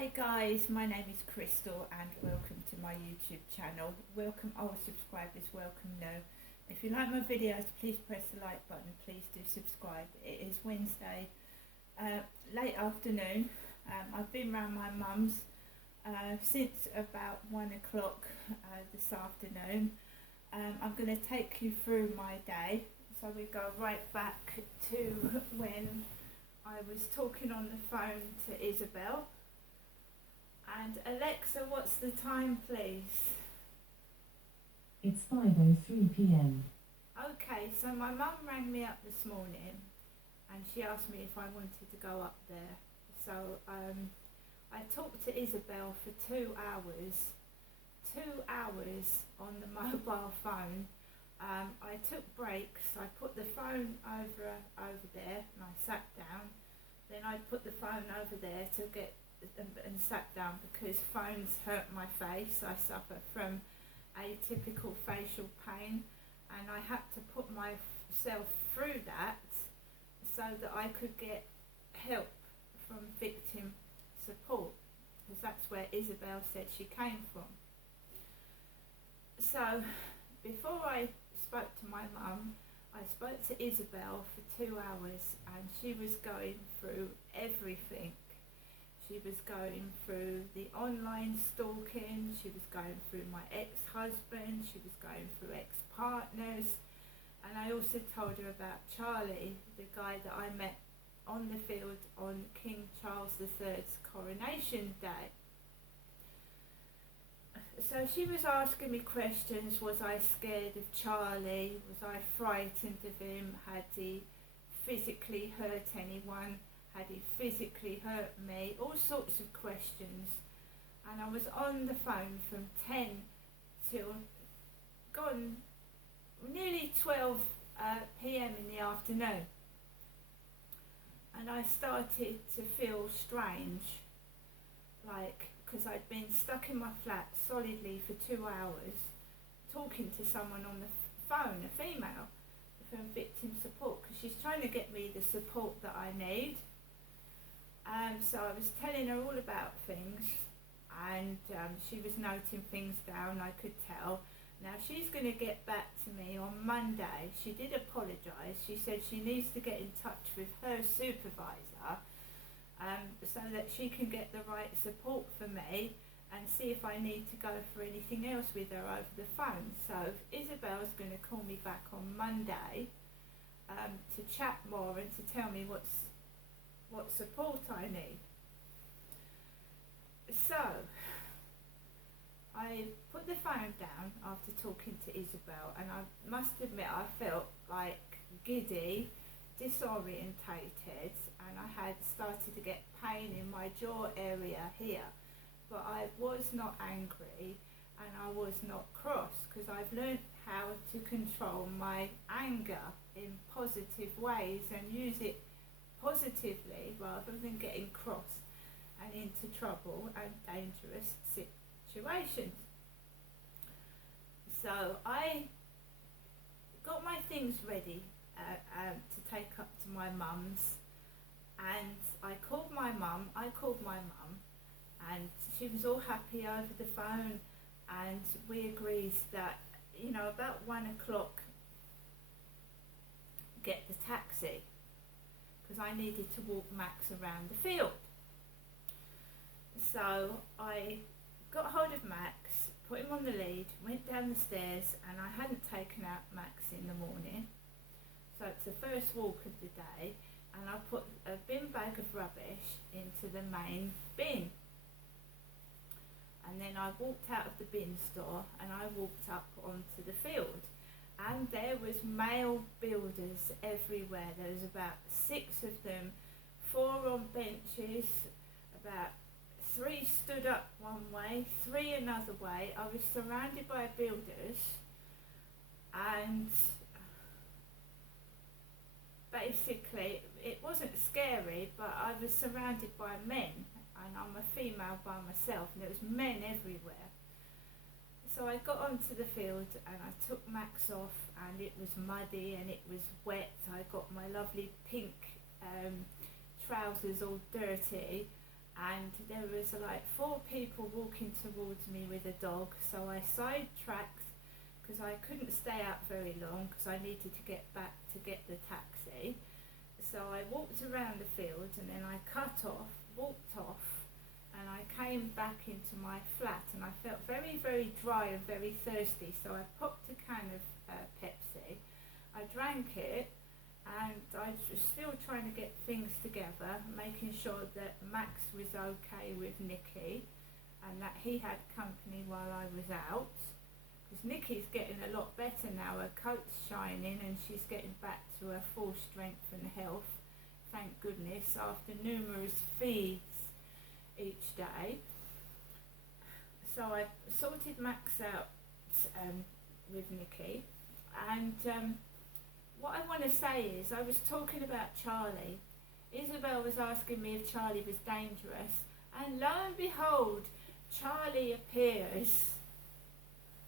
Hi guys, my name is Crystal and welcome to my YouTube channel. Welcome old subscribers, welcome new. If you like my videos, please press the like button, please do subscribe. It is Wednesday, late afternoon. I've been round my mum's since about 1 o'clock this afternoon. I'm going to take you through my day. So we go right back to when I was talking on the phone to Isabel. And Alexa, what's the time, please? It's 5:03 p.m. Okay, so my mum rang me up this morning and she asked me if I wanted to go up there. So I talked to Isabel for 2 hours. 2 hours on the mobile phone. I took breaks. I put the phone over there and I sat down. Then I put the phone over there to get and sat down because phones hurt my face. I suffer from atypical facial pain and I had to put myself through that so that I could get help from victim support, because that's where Isabel said she came from. So before I spoke to my mum, I spoke to Isabel for 2 hours and she was going through everything. She was going through the online stalking, she was going through my ex-husband, she was going through ex-partners, and I also told her about Charlie, the guy that I met on the field on King Charles III's coronation day. So she was asking me questions. Was I scared of Charlie? Was I frightened of him? Had he physically hurt anyone? Had he physically hurt me? All sorts of questions. And I was on the phone from 10 till gone nearly 12 p.m. in the afternoon. And I started to feel strange, because I'd been stuck in my flat solidly for 2 hours talking to someone on the phone, a female, from victim support, because she's trying to get me the support that I need. So I was telling her all about things and she was noting things down, I could tell. Now she's going to get back to me on Monday. She did apologise. She said she needs to get in touch with her supervisor so that she can get the right support for me and see if I need to go for anything else with her over the phone. So Isabel's going to call me back on Monday to chat more and to tell me what support I need. So I put the phone down after talking to Isabel, and I must admit I felt like giddy, disorientated, and I had started to get pain in my jaw area here. But I was not angry and I was not cross, because I've learned how to control my anger in positive ways and use it positively rather than getting cross and into trouble and dangerous situations. So I got my things ready to take up to my mum's, and I called my mum and she was all happy over the phone, and we agreed that, about 1 o'clock get the taxi, because I needed to walk Max around the field. So I got hold of Max, put him on the lead, went down the stairs, and I hadn't taken out Max in the morning. So it's the first walk of the day, and I put a bin bag of rubbish into the main bin. And then I walked out of the bin store and I walked up onto the field. And there was male builders everywhere. There was about 6 of them, 4 on benches, about 3 stood up one way, 3 another way. I was surrounded by builders, and basically it wasn't scary, but I was surrounded by men, and I'm a female by myself, and there was men everywhere. So I got onto the field and I took Max off, and it was muddy and it was wet. I got my lovely pink trousers all dirty, and there was like 4 people walking towards me with a dog, so I sidetracked because I couldn't stay up very long because I needed to get back to get the taxi. So I walked around the field and then I walked off, and I came back into my flat and I felt very, very dry and very thirsty, so I popped a can of Pepsi. I drank it, and I was still trying to get things together, making sure that Max was okay with Nikki and that he had company while I was out, because Nikki's getting a lot better now. Her coat's shining and she's getting back to her full strength and health, thank goodness, after numerous feeds each day. So I sorted Max out with Nikki, and what I want to say is, I was talking about Charlie. Isabel was asking me if Charlie was dangerous, and lo and behold, Charlie appears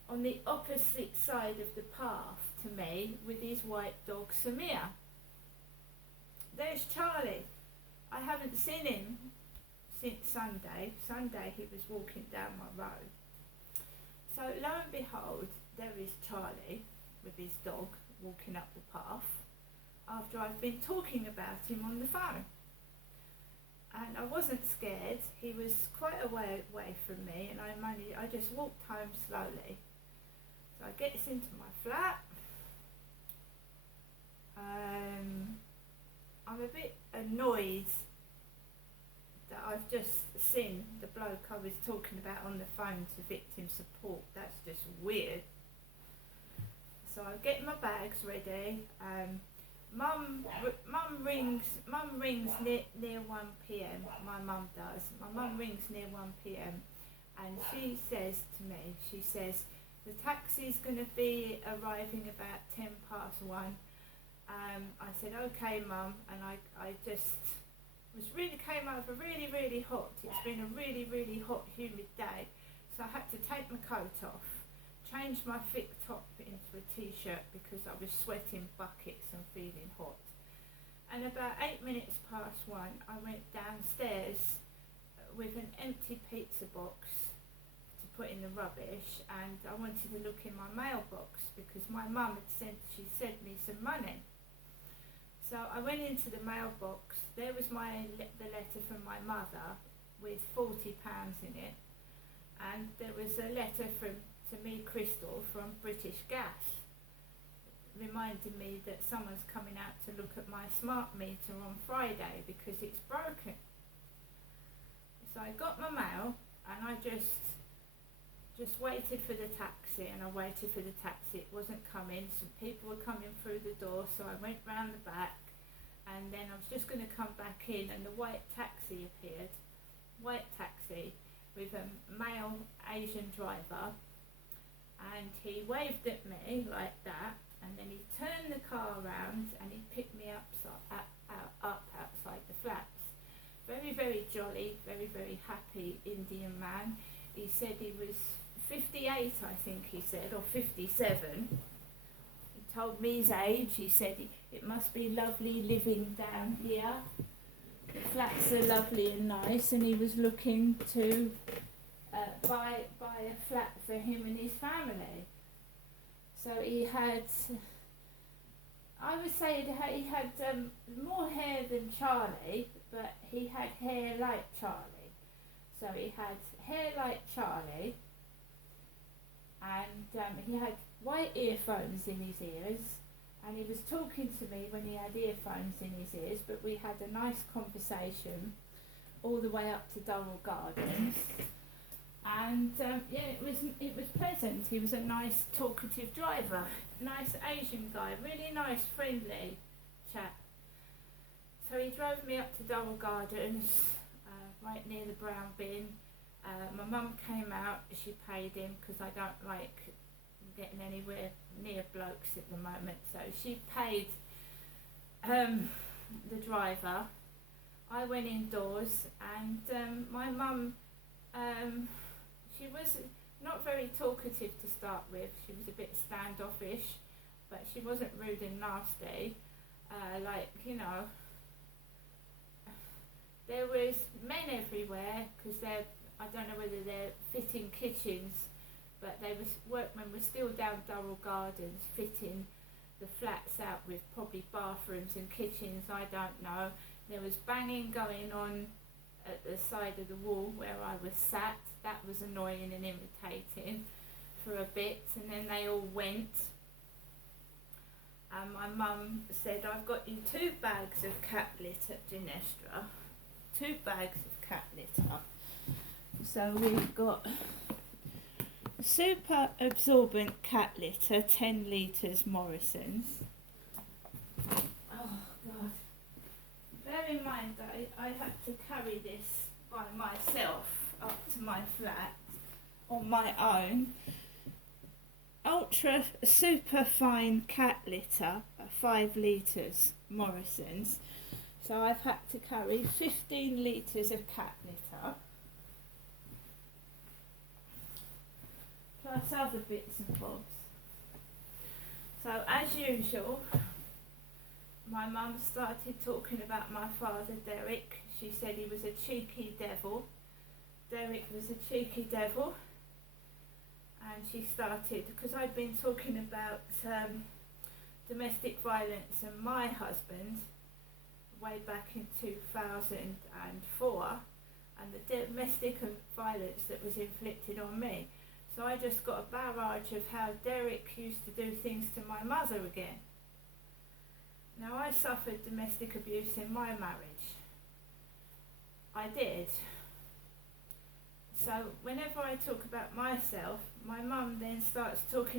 on the opposite side of the path to me with his white dog Samir. There's Charlie. I haven't seen him since Sunday. Sunday he was walking down my road. So lo and behold, there is Charlie with his dog walking up the path after I've been talking about him on the phone. And I wasn't scared. He was quite a way away from me, and I just walked home slowly. So I gets into my flat. I'm a bit annoyed that I've just seen the bloke I was talking about on the phone to victim support. That's just weird. So I get my bags ready. Mum rings near 1 p.m. My mum does. My mum rings near 1 p.m. and she says to me, she says, the taxi's going to be arriving about 10 past 1. I said, okay, Mum, and I just came over really, really hot. It's been a really, really hot, humid day, so I had to take my coat off, change my thick top into a t-shirt because I was sweating buckets and feeling hot. And about 8 minutes past 1, I went downstairs with an empty pizza box to put in the rubbish, and I wanted to look in my mailbox because my mum had sent me some money. So I went into the mailbox. There was the letter from my mother with £40 in it, and there was a letter to me, Crystal, from British Gas, reminding me that someone's coming out to look at my smart meter on Friday because it's broken. So I got my mail, and I just waited for the taxi, and I waited for the taxi. It wasn't coming. Some people were coming through the door, so I went round the back, and then I was just going to come back in, and the white taxi appeared. White taxi with a male Asian driver, and he waved at me like that, and then he turned the car around and he picked me up outside the flats. Very, very jolly, very, very happy Indian man. He said he was 58, I think he said, or 57. He told me his age. He said it must be lovely living down here. The flats are lovely and nice, and he was looking to buy a flat for him and his family. So he had, I would say he had more hair than Charlie, but he had hair like Charlie. So he had hair like Charlie, and he had white earphones in his ears, and he was talking to me when he had earphones in his ears, but we had a nice conversation all the way up to Durrell Gardens. And it was pleasant. He was a nice talkative driver, nice Asian guy, really nice, friendly chap. So he drove me up to Durrell Gardens, right near the brown bin. My mum came out, she paid him because I don't like getting anywhere near blokes at the moment. So she paid the driver. I went indoors, and my mum, she was not very talkative to start with. She was a bit standoffish, but she wasn't rude and nasty. there was men everywhere because I don't know whether they're fitting kitchens, but workmen were still down Durrell Gardens fitting the flats out with probably bathrooms and kitchens, I don't know. There was banging going on at the side of the wall where I was sat. That was annoying and irritating for a bit, and then they all went. And my mum said, I've got you 2 bags of cat litter, Ginestra. 2 bags of cat litter. So we've got super absorbent cat litter, 10 litres Morrison's. Oh God. Bear in mind that I had to carry this by myself up to my flat on my own. Ultra super fine cat litter, 5 litres Morrison's. So I've had to carry 15 litres of cat litter, plus other bits and bobs. So as usual, my mum started talking about my father Derek. She said he was a cheeky devil. Derek was a cheeky devil. And she started, because I'd been talking about domestic violence and my husband way back in 2004, and the domestic violence that was inflicted on me. So I just got a barrage of how Derek used to do things to my mother again. Now, I suffered domestic abuse in my marriage. I did. So whenever I talk about myself, my mum then starts talking